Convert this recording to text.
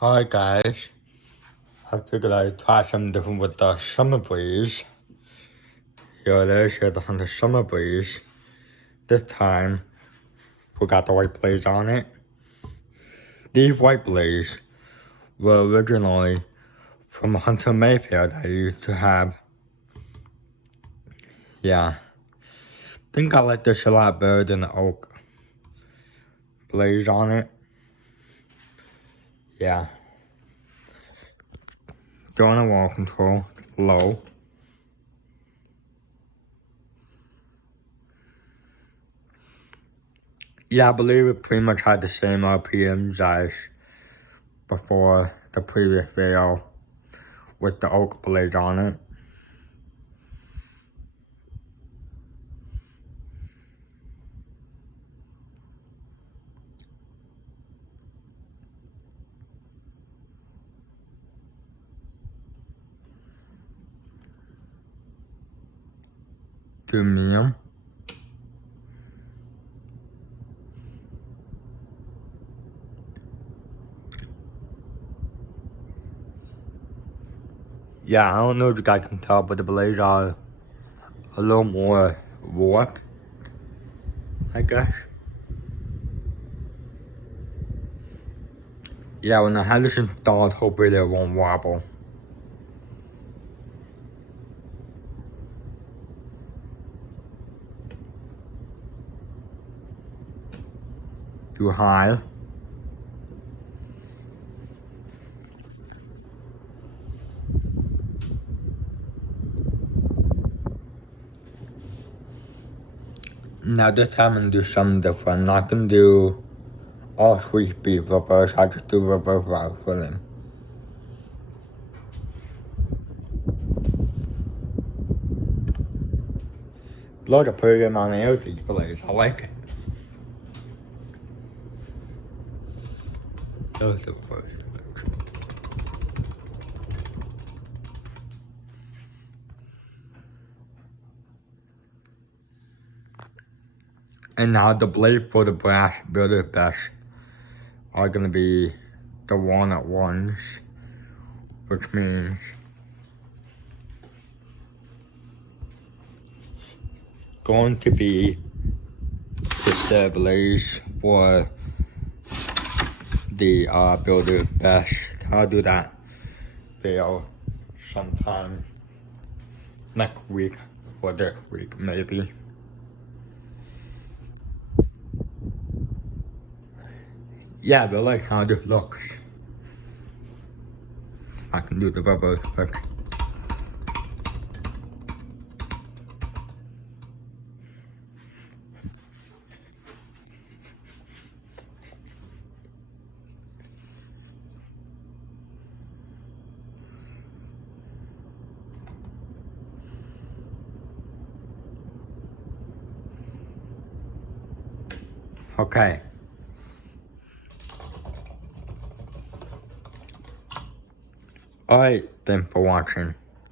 Hi guys, I figured I'd try something different with the summer breeze. Here it is, here's the summer breeze. This time, we got the white blaze on it. These white blaze were originally from Hunter Mayfair that I used to have. Yeah, think I like this a lot better than the oak blaze on it. Yeah. Join the wall control, low. Yeah, I believe it pretty much had the same RPMs as before the previous video with the oak blaze on it. To medium. Yeah, I don't know if you guys can tell, but the blades are a little more warped, I guess. Yeah, when I had this installed, hopefully they won't wobble. Too high. Now this time I'm gonna do something different. I'm not gonna do all 3-speed reverse, I just do reverse route for them. Blow the pretty amount of air with these blades, I like it. Those the reverse. And now the blade for the brass builder best are gonna be the walnut ones, which means going to be the blades for the builder best. I'll do that video sometime next week or this week maybe. Yeah, but like how this looks. I can do the reverse quick. Okay. Alright, thanks for watching.